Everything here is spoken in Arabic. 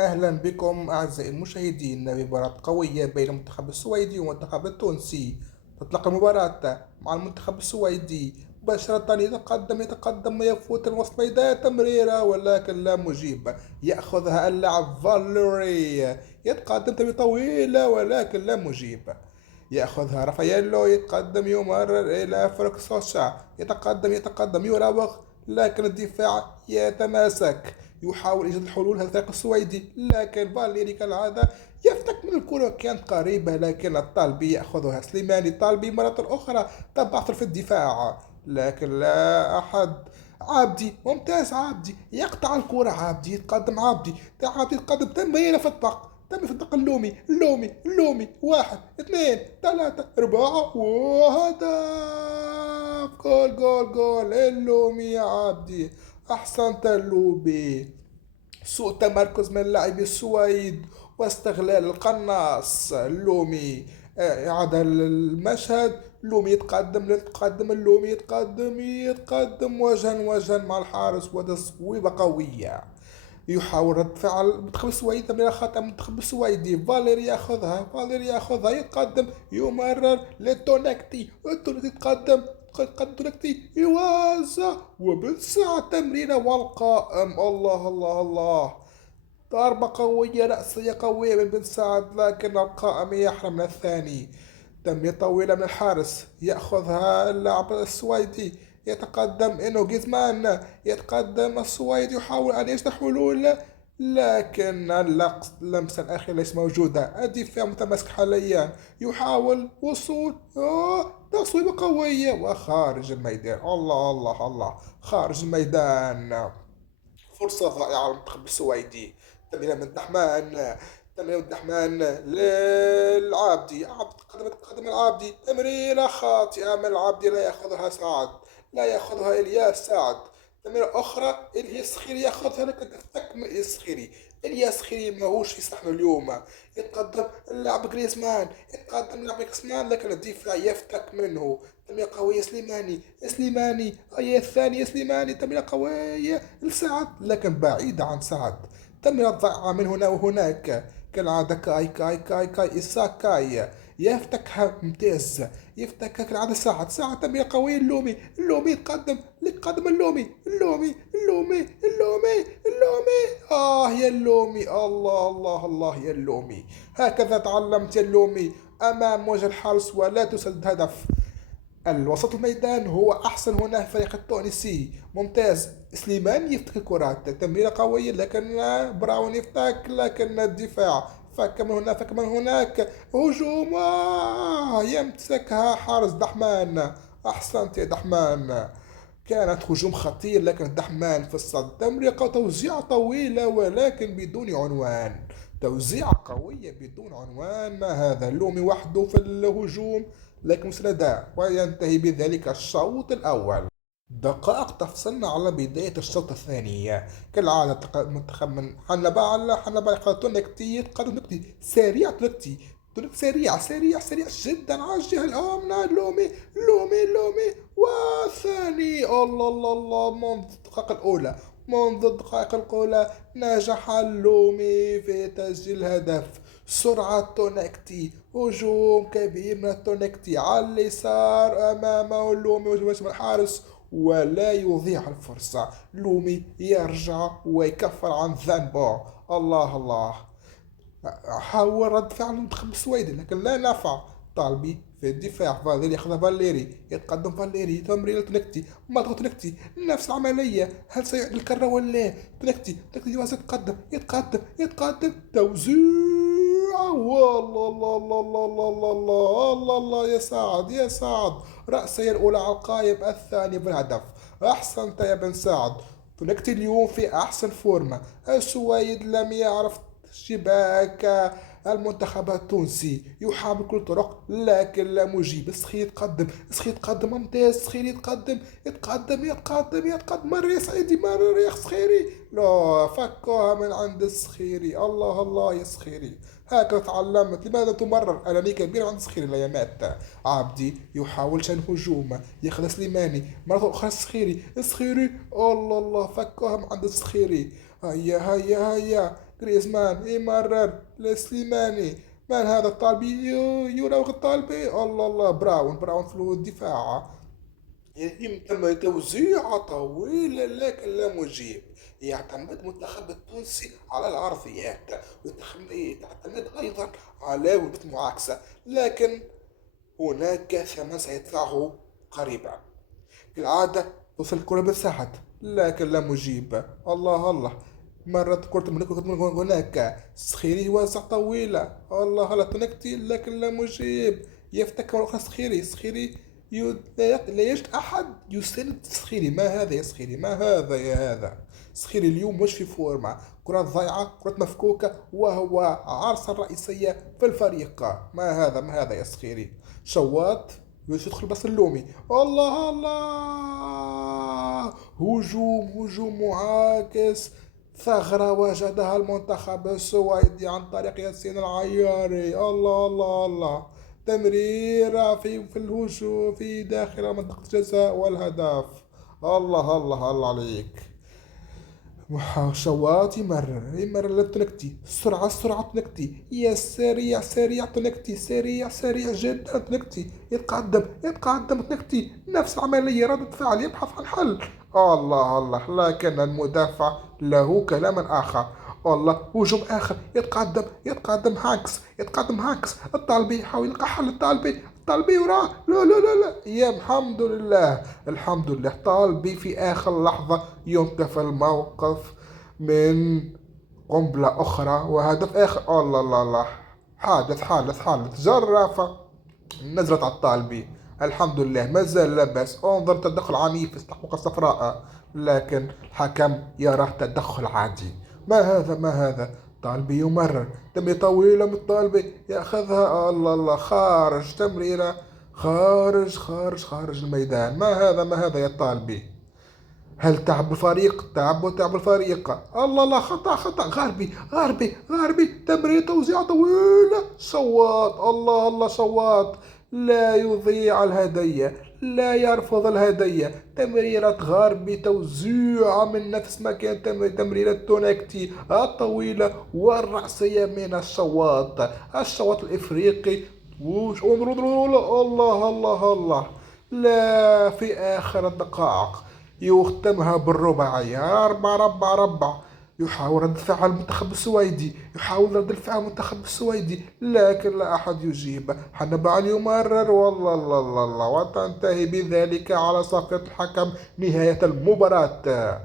أهلا بكم أعزائي المشاهدين. مباراة قوية بين المنتخب السويدي والمنتخب التونسي. تطلق المباراة مع المنتخب السويدي مباشرة. يتقدم ويفوت الوسط ميدان تمريرة ولكن لا مجيب. يأخذها اللاعب فالوري، يتقدم تمريرة طويلة ولكن لا مجيب. يأخذها رافاييلو، يتقدم يمرر إلى فريق سوشا، يتقدم يراوغ، لكن الدفاع يتماسك. يحاول إيجاد الحلول هذا الفريق السويدي، لكن فاليري كالعادة يفتك من الكرة، كانت قريبة لكن الطالبي يأخذها. سليماني الطالبي مرة أخرى تبعثر في الدفاع، لكن لا أحد. عابدي ممتاز، عابدي يقطع الكرة، عابدي يتقدم، عابدي يتقدم، تمريرة في الطاق، تم في الدقة. اللومي واحد اثنين ثلاثة أربعة وهدف. جول اللومي يا عبدي. أحسنت اللوبي. سوء تمركز من لاعبي السويد واستغلال القناص اللومي. إعادة المشهد. اللومي يتقدم اللومي يتقدم وجها مع الحارس وتصويبة قوية. يحاول رد فعل المنتخب السويدي، تمريرة خاطئة من المنتخب السويدي. فاليري ياخذها يتقدم يمرر لتونكتي، يتقدم تونكتي يوزع وبالساعة تمريرة والقائم. الله. ضربة قوية رأسية قوية من بن سعد، لكن القائم يحرم من الثاني. تمريرة طويلة من الحارس يأخذها اللاعب السويدي، يتقدم إنه جيزمان، يتقدم السويد يحاول أن يجد حلول، لكن اللمسة الأخيرة ليس موجودة. الدفاع متماسك حاليا، يحاول وصول تصويبة قوية وخارج الميدان. الله خارج الميدان. فرصة ضائعة للمنتخب السويدي. تمريرة من الدحمان، للعابدي، قدم العابدي، تمريرة خاطئة من العابدي، لا يأخذها سعد، لا يأخذها إلياس سعد. تمريرة أخرى إلياس خيري يأخذها، لكن تستكمل إلياس خيري ماهوش يستحمل اليوم. يتقدم اللاعب جريزمان، لكن الدفاع يفتك منه. تمريرة قوية سليماني هيا الثاني سليماني، تمريرة قوية لسعد لكن بعيدة عن سعد. تمريرة ضائعة من هنا وهناك كالعادة. كاي إساك كاي يفتكها ممتاز، يفتكها كالعادة. ساعة تمريرة قوية. اللومي يتقدم اللومي. يا اللومي. الله يا اللومي. هكذا تعلمت يا اللومي، أمام وجه الحارس ولا تسدد هدف. الوسط الميدان هو أحسن هنا. الفريق التونسي ممتاز. سليمان يفتك الكرات، تمريرة قوية، لكن براون يفتك، لكن الدفاع فك من هناك هجوم. يمسكها حارس دحمان. أحسنت يا دحمان. كانت هجوم خطير، لكن دحمان في الصد. تمريرة توزيع طويلة ولكن بدون عنوان. توزيع قوية بدون عنوان. ما هذا؟ لومي وحده في الهجوم لكن مسندة، وينتهي بذلك الشوط الأول. دقائق تفصلنا على بداية الشوط الثاني. كالعادة المنتخب من حنبال تونكتي، يتقدم تونكتي سريع، تونكتي سريع جدا على الجهة اليمنى. لومي والثاني. الله منذ الدقائق الأولى نجح اللومي في تسجيل هدف. سرعة تونكتي، هجوم كبير من التونكتي على اليسار، أمامه اللومي وجه الحارس ولا يضيع الفرصة. لومي يرجع ويكفر عن ذنبه. الله. حاول رد فعل المنتخب السويدي لكن لا نفع. طالبي في الدفاع، فاليري ياخذها، يتقدم تمريرة تونكتي، مضغوط تونكتي، نفس العملية. هل سيعيد الكرة ولا؟ تونكتي يتقدم توزيع. والله الله يا سعد. رأسي الأولى على القائم، الثاني بالهدف. أحسنت يا بن سعد. تونكتي اليوم في أحسن فورمة. السويد لم يعرف شباك المنتخب التونسي، يحاول كل الطرق لكن لا مجيب. السخير يتقدم ممتاز. السخير يتقدم مرة يا سخيري، لا فكوها من عند السخيري. الله يا سخيري. هكذا تعلمت. لماذا تمرر أناني كبير عند السخيري؟ لا يمات. عبدي يحاول شن هجوم، ياخذ سليماني مرة أخرى. السخيري. الله فكوها من عند السخيري. هيا جريزمان يمرر لسليماني. من هذا الطالب؟ يراوغ الطالبي. الله الله، براون في الدفاع. تم توزيع طويلة لكن لا مجيب. يعتمد المنتخب التونسي على العرضيات، ويعتمد أيضا على وجود معاكسة، لكن هناك ثمن سيدفعه قريبا. كالعادة توصل الكرة بالساحة لكن لا مجيب. الله الله، مرة كرة من هناك سخيري يوزع طويلة. الله الله، تنكتي لكن لا مجيب. يفتك مرة أخرى سخيري لا يجد أحد يساند سخيري. ما هذا يا سخيري؟ ما هذا يا هذا؟ سخيري اليوم مش في فورما. كرات ضيعة، كرات مفكوكة، وهو عرس الرئيسية في الفريق. ما هذا يا سخيري؟ شواط يدخل بس اللومي. الله الله، هجوم معاكس. ثغرة وجدها المنتخب السويدي عن طريق ياسين العياري. الله الله الله، تمريرة في الهجوم في داخل منطقة الجزاء والهدف. الله الله الله عليك. شواط يمرر لتونكتي. سرعة تونكتي. يا سريع تونكتي. سريع جدا تونكتي. يتقدم تونكتي. نفس العملية، ردة فعل، يبحث عن حل. الله الله، لكن المدافع له كلام آخر. والله، هجوم آخر. يتقدم هاكس. الطالبي يحاول يلقى حل. الطالبي وراه. لا يا الحمد لله طالبي في آخر لحظة ينقذ الموقف من قنبلة أخرى وهدف آخر. الله الله الله، حادث جرافة نزلت على الطالبي. الحمد لله ما زال لا بأس. انظر، تدخل عنيف يستحق الصفراء، لكن الحكم يراه تدخل عادي. ما هذا؟ طالبي يمرر تمريرة طويلة من الطالبي يأخذها. الله الله، خارج تمريرة. خارج الميدان. ما هذا يا طالبي؟ هل تعب الفريق؟ تعب الفريق. الله الله، خطأ. غاربي تمرير توزيع طويلة. شواط. الله الله، شواط لا يضيع الهدية، لا يرفض الهدية. تمريرة غاربي، توزيع من نفس مكان تمريرة تونكتي الطويلة والرأسية من الشواط الإفريقي. انظروا. الله، لا، في آخر الدقائق يختمها بالرباعية. ربع. يحاول رد فعل المنتخب السويدي لكن لا أحد يجيب. حنبال يمرر. والله الله، وتنتهي بذلك على صفقة الحكم نهاية المباراة.